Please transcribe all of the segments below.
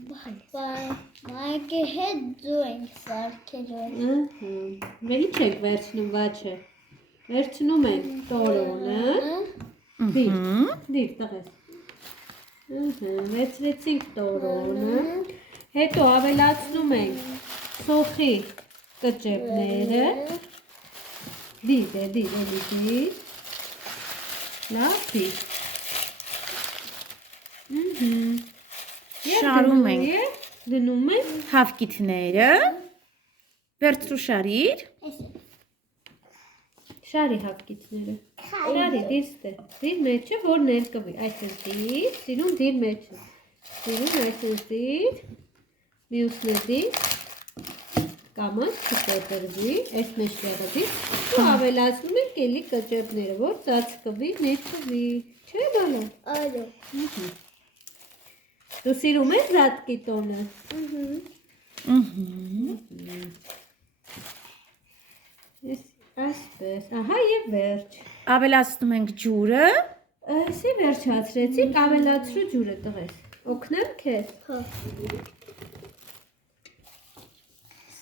Մայրիկի հետ ձու ենք սարքել։ Ինչ ենք վերցնում վաչը։ Վերցնում ենք տորոնը։ Դիր տղես։ Վերցրեցինք տորոնը։ Հետո ավելացնում ենք սոխի կճեպները։ Դիր։ Լավ դիր։ Շարում ենք դնում ենք հավկիթները, վերցրու շարիր, շարի հավկիթները, շարի դիր մեջը, որ ներկվի, այսպես դիր, սիրուն դիր մեջը, սիրուն այսպես դիր, մյուսն է դիր, կամաց չկոտրվի, այս մեջ եղը դիր, ու ավելացնում ենք էլի կճեպները, որ ծածկվի, ներկվի, չէ բալա։ Այո։ Դու սիրում ես զատկի տոնը։ Այսպես, ահա և վերջ։ ավելացնում ենք ջուրը, Այսի վերջացրեցինք, ավելացրու ջուրը տղես, օգնեմ քեզ։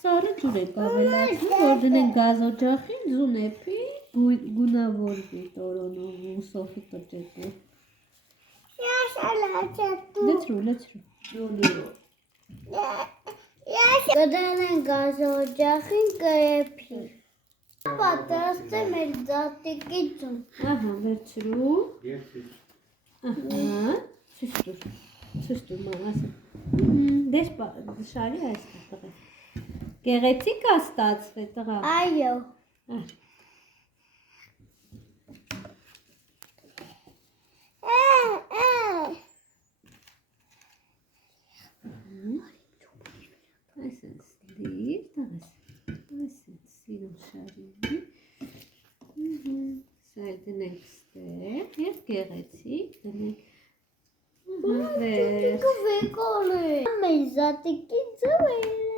Սարը ջուր ենք ավելացնում, որ դնենք գազօջախին, զունեպի, գունավորվի տորոնով ու սոխի կճեպով։ Լցրու։ Կդնենք գազօջախին կեփի։ Պատրաստեմ մեր զատիկի ձուն։ Ահա, վերցրու։ Ահա, ցույց տուր մամասը։ Դες շարի այստեղ տղա։ Գեղեցիկ է ստացվել տղա։ Այո։ Այսպես դիր, տղես, սիրուն շարի, սայլ դնենք ստեղ և գեղեցիկ դնենք, Վեկոլ է, մեր զատիկի ձու է։